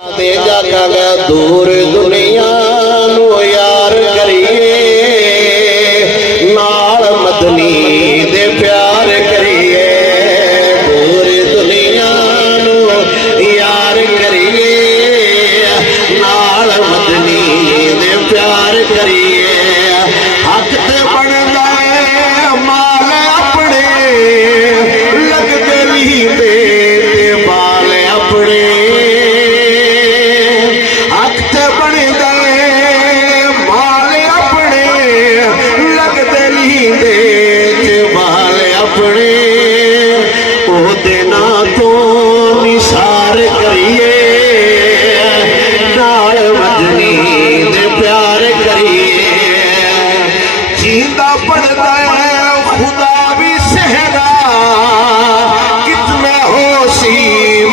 दे जागा दूर दुनिया नु यार करिए नाल मदनी दे प्यार करिए दूर दुनिया नु यार करिए नाल मदनी दे प्यार करिए हक ते बनदा माल अपने लगदे लींदे ते बाल अपने पड़ता है खुदा भी सहरा कितना होशी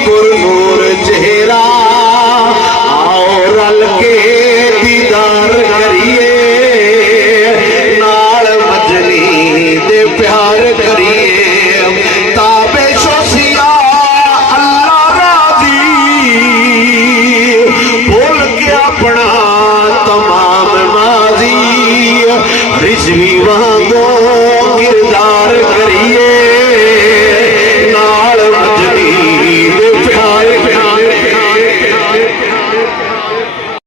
पुरनूर चेहरा आओ रल के दीदार करिए नाल मजनी दे प्यार करिए ताबे शोसिया अल्लाह राजी बोल के अपना तमाम माजी रिजवी